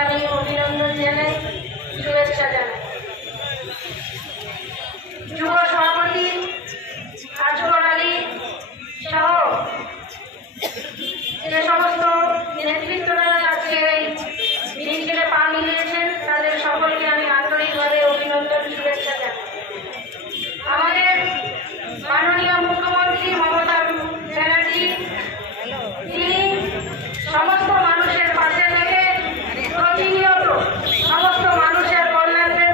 আমি অভিনন্দন জানাই, শুভেচ্ছা জানাই। যুব সভাপতি আজগর আলী সহ যে সমস্ত নেতৃত্বরা আজকে এই মিছিলে পা মিলিয়েছেন তাদের সকলকে আমি আন্তরিকভাবে অভিনন্দন শুভেচ্ছা জানাই। আমাদের মাননীয় মুখ্যমন্ত্রী মমতা ব্যানার্জি তিনি সমস্ত মানুষের পাশে থেকে প্রতিনিয়ত সমস্ত মানুষের কল্যাণে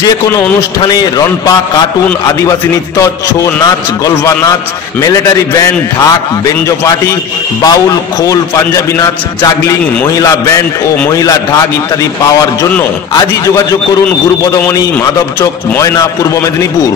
যে কোনো অনুষ্ঠানে রনপা, কার্টুন, আদিবাসী নৃত্য, ছৌ নাচ, গলবা নাচ, মিলিটারি ব্যান্ড, ঢাক, বেঞ্জো পার্টি, বাউল, খোল, পাঞ্জাবি নাচ, জাগলিং, মহিলা ব্যান্ড ও মহিলা ঢাক ইত্যাদি পাওয়ার জন্য আজই যোগাযোগ করুন গুরুপদমণি, মাধবচক, ময়না, পূর্ব মেদিনীপুর।